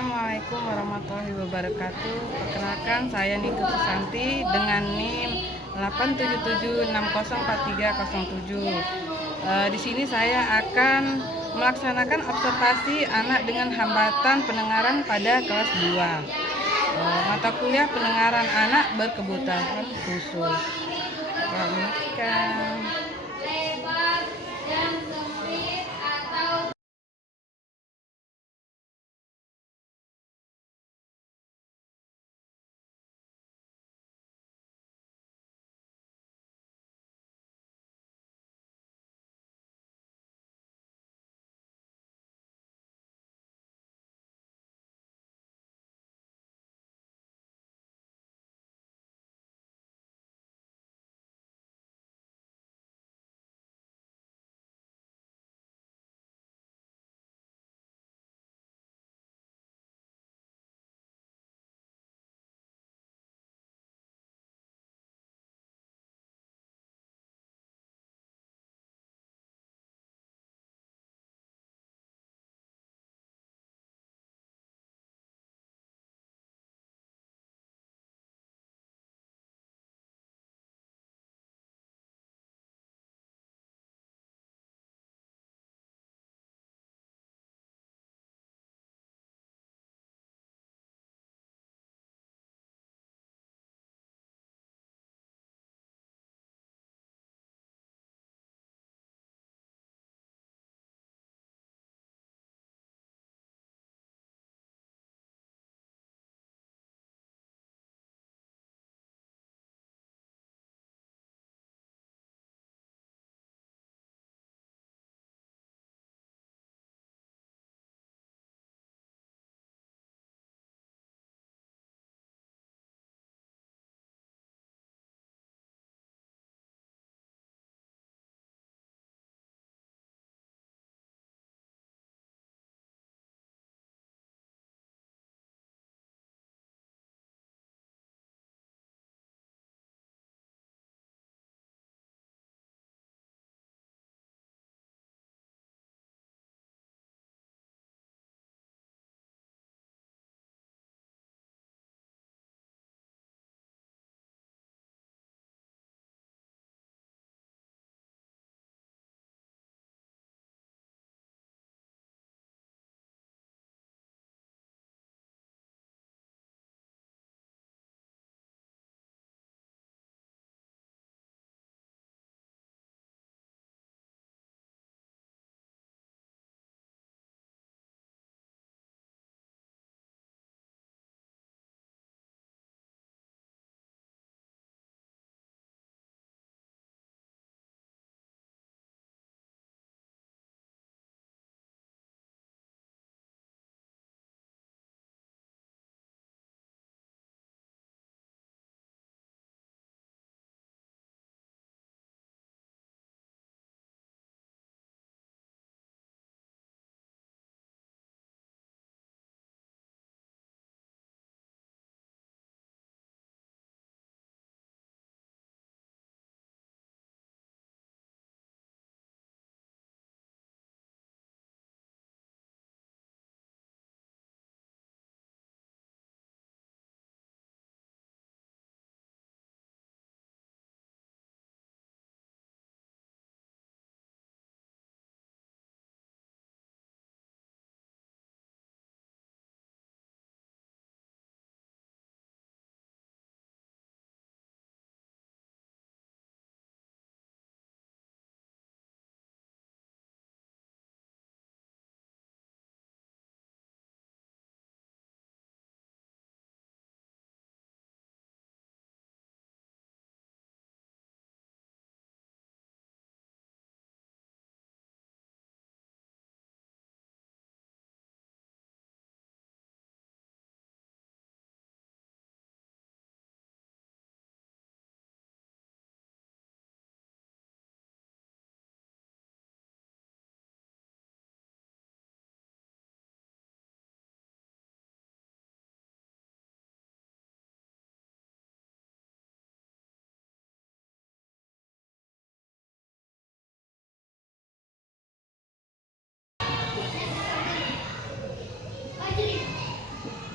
Assalamualaikum warahmatullahi wabarakatuh. Perkenalkan, saya Nike Susanti dengan NIM 877604307. Di sini saya akan melaksanakan observasi anak dengan hambatan pendengaran pada kelas 2. Mata kuliah pendengaran anak berkebutuhan khusus. Sekian.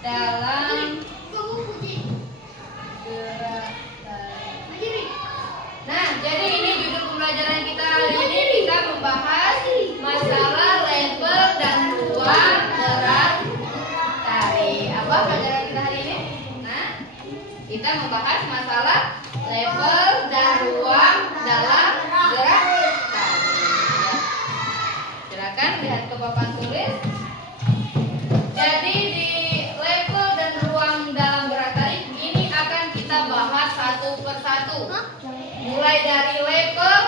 dalam gerak tari. Nah, jadi ini judul pembelajaran kita hari ini. Kita membahas masalah level dan ruang gerak tari. Apa pelajaran kita hari ini? Nah, kita membahas masalah level dan ruang dalam gerak tari. Silakan lihat ke papan tulis. Jadi di level dan ruang dalam gerak tari ini akan kita bahas satu persatu. Mulai dari level,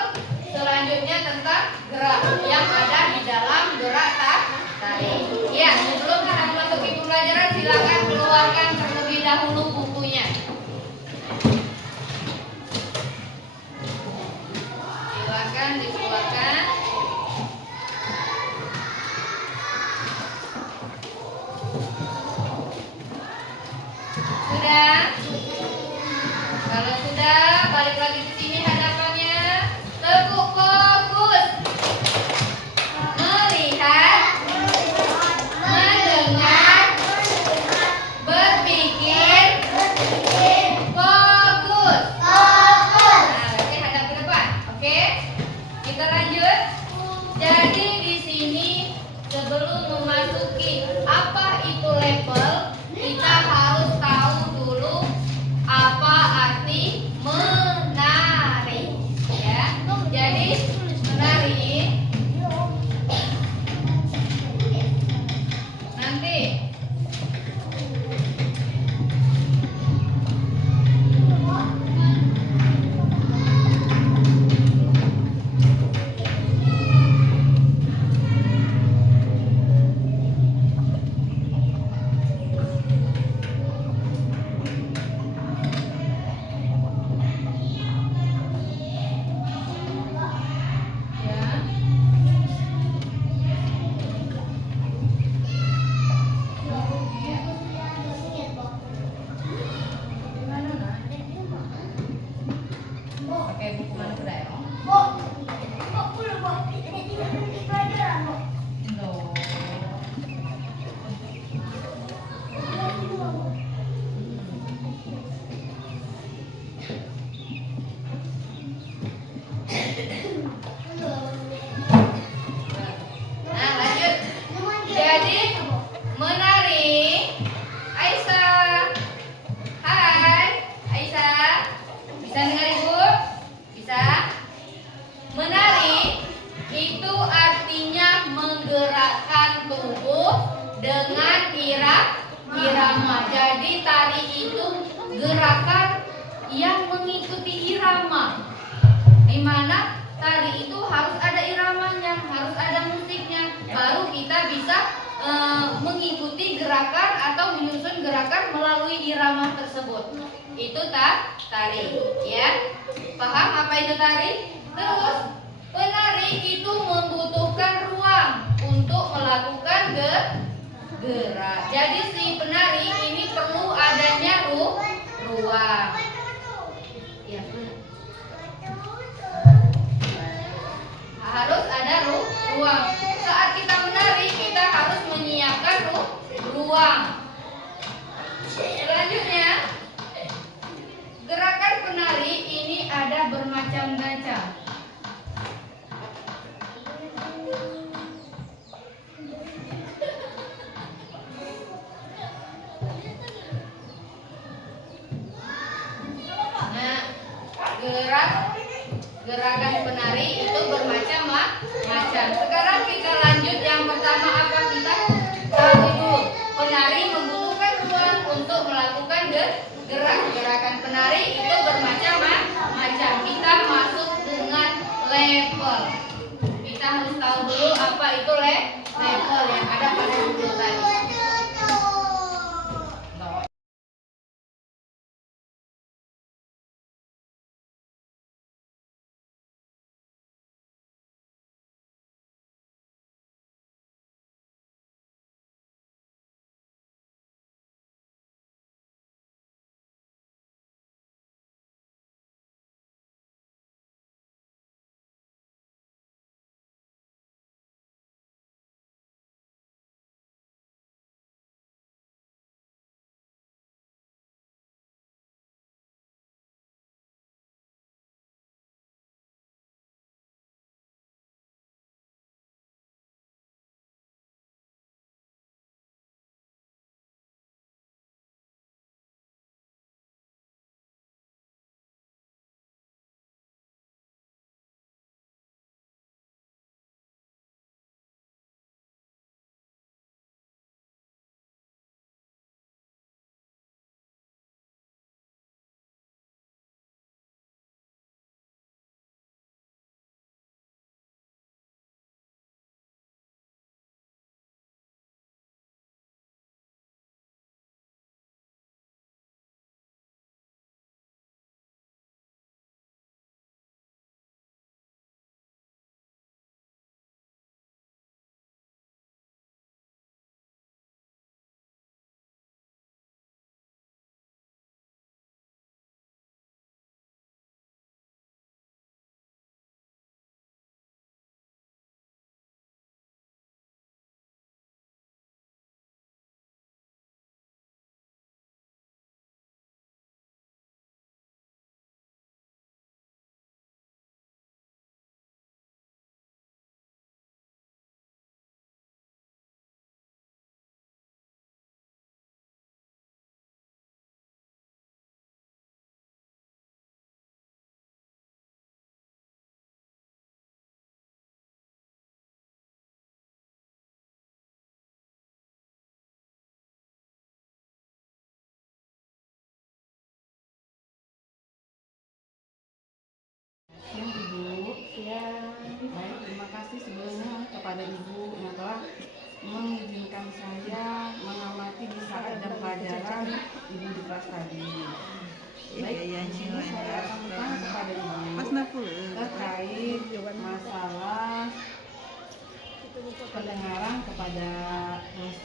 selanjutnya tentang gerak yang ada di dalam gerak tari. Ya, sebelum kita memasuki pembelajaran, silakan keluarkan terlebih dahulu bukunya. Silakan dikeluarkan. Sudah? Kalau sudah, balik lagi ke sini hadapannya. Tekuk fokus. Melihat, mendengar, berpikir, fokus. Nah, berarti hadap ke depan. Oke? Kita lanjut. Jadi di sini sebelum memasuki apa itu level, kita harus tahu dulu apa arti menari, ya. Jadi menari nanti pakai buku mana Braille? No. Nah, lanjut. Jadi menari, Aisyah. Hai, Aisyah. Bisa dengar Ibu? Bisa? Menari itu artinya menggerakkan tubuh dengan irama. Jadi tari itu gerakan yang mengikuti irama. Di mana tari itu harus ada iramanya, harus ada musiknya, baru kita bisa mengikuti gerakan atau menyusun gerakan melalui irama tersebut. Itu tari, ya. Paham apa itu tari? Terus penari itu membutuhkan ruang untuk melakukan gerak. Jadi si penari ini perlu adanya ruang. Ya, harus ada ruang. Saat kita menari, kita harus menyiapkan ruang. Selanjutnya, gerakan penari ini ada bermacam-macam. Nah, gerakan penari itu bermacam-macam. Sekarang kita lanjut yang pertama apa kita tahu dulu. Penari membutuhkan ruang untuk melakukan gerak. Gerakan penari itu bermacam-macam. Kita masuk dengan level. Kita harus tahu dulu apa itu level yang ada pada buku tadi. Baik, terima kasih sebelumnya kepada Ibu yang telah mengizinkan saya mengamati di saat jam pelajaran Ibu di kelas tadi. Baik, di sini saya akan bertanya kepada Ibu terkait masalah pendengaran kepada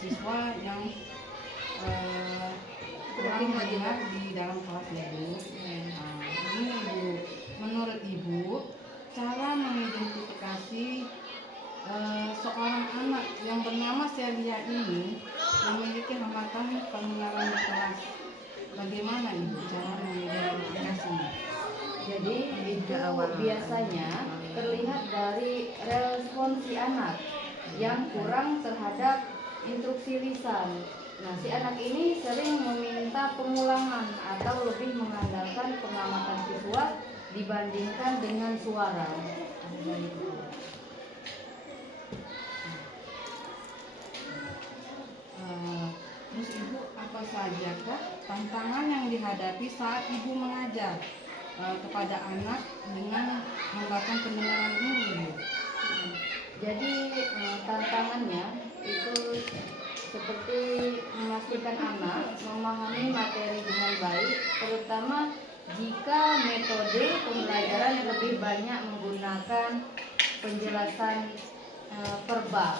siswa yang kurang mendengar di dalam kelas Ibu. Ini Ibu, menurut Ibu, cara mengidentifikasi seorang anak yang bernama Celia ini memiliki hambatan pendengaran di kelas. Bagaimana Ibu cara mengidentifikasinya? Jadi itu biasanya terlihat dari respon si anak yang kurang terhadap instruksi lisan. Nah, si anak ini sering meminta pengulangan atau lebih mengandalkan pengamatan visual dibandingkan dengan suara. Terus Ibu, apa sajakah tantangan yang dihadapi saat Ibu mengajar kepada anak dengan hambatan pendengaran ini, Ibu? Jadi tantangannya itu seperti memastikan anak memahami materi dengan baik, terutama jika metode pembelajaran lebih banyak menggunakan penjelasan verbal.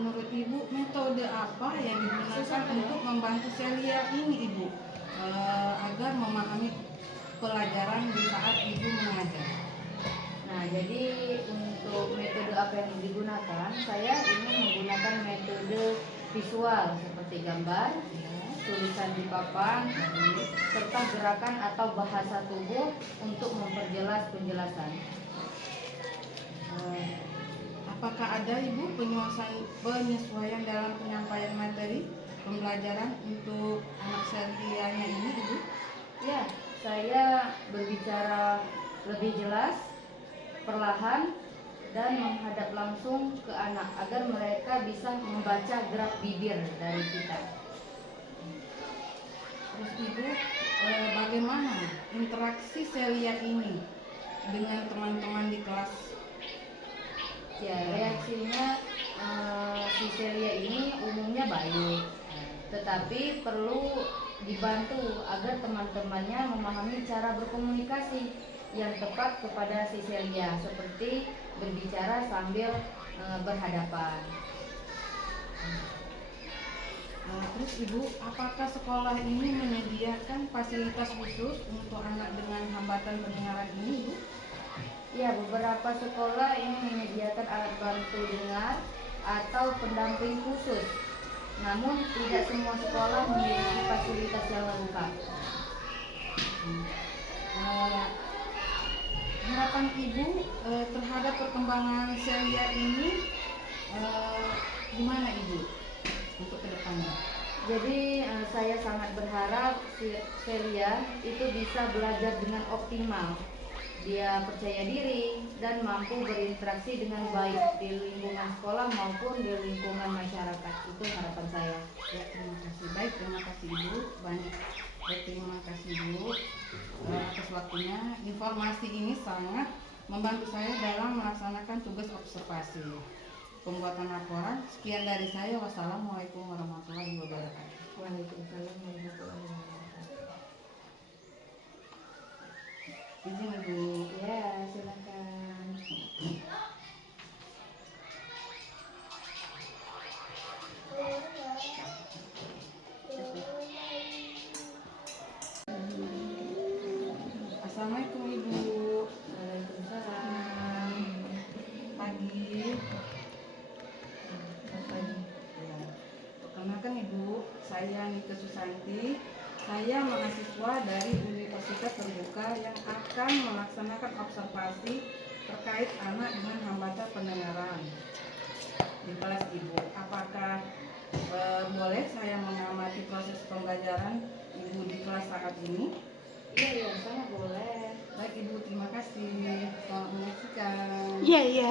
Menurut Ibu, metode apa yang digunakan untuk membantu Celia ini, Ibu, agar memahami pelajaran di saat Ibu mengajar? Nah, jadi untuk metode apa yang digunakan, saya ini menggunakan metode visual seperti gambar, tulisan di papan, serta gerakan atau bahasa tubuh untuk memperjelas penjelasan. Apakah ada Ibu penyesuaian dalam penyampaian materi pembelajaran untuk anak Celia-nya ini, Ibu? Ya, saya berbicara lebih jelas, perlahan, dan menghadap langsung ke anak agar mereka bisa membaca gerak bibir dari kita. Terus Ibu, bagaimana interaksi Celia ini dengan teman-teman di kelas? Ya, reaksinya si Celia ini umumnya baik, tetapi perlu dibantu agar teman-temannya memahami cara berkomunikasi yang tepat kepada si Celia, seperti berbicara sambil berhadapan. Terus Ibu, apakah sekolah ini menyediakan fasilitas khusus untuk anak dengan hambatan pendengaran ini, Ibu? Ya, beberapa sekolah ini menyediakan alat bantu dengar atau pendamping khusus. Namun tidak semua sekolah memiliki fasilitas yang lengkap. Harapan Ibu terhadap perkembangan Celia ini gimana Ibu untuk kedepannya? Jadi saya sangat berharap Celia itu bisa belajar dengan optimal. Dia percaya diri dan mampu berinteraksi dengan baik di lingkungan sekolah maupun di lingkungan masyarakat. Itu harapan saya. Ya, terima kasih. Baik, terima kasih Ibu. Banyak terima kasih Ibu atas waktunya. Informasi ini sangat membantu saya dalam melaksanakan tugas observasi pembuatan laporan. Sekian dari saya. Wassalamualaikum warahmatullahi wabarakatuh. Waalaikumsalam warahmatullahi wabarakatuh. Izin Ibu. Ya, silakan. Assalamualaikum Ibu. Waalaikumsalam. Pagi. Ya. Perkenalkan Ibu, saya Nika Susanti. Saya mahasiswa dari Universitas Terbuka yang akan melaksanakan observasi terkait anak dengan hambatan pendengaran di kelas Ibu. Apakah boleh saya mengamati proses pembelajaran Ibu di kelas saat ini? Iya, sangat boleh. Baik Ibu, terima kasih. Selamat menyaksikan. Iya, iya.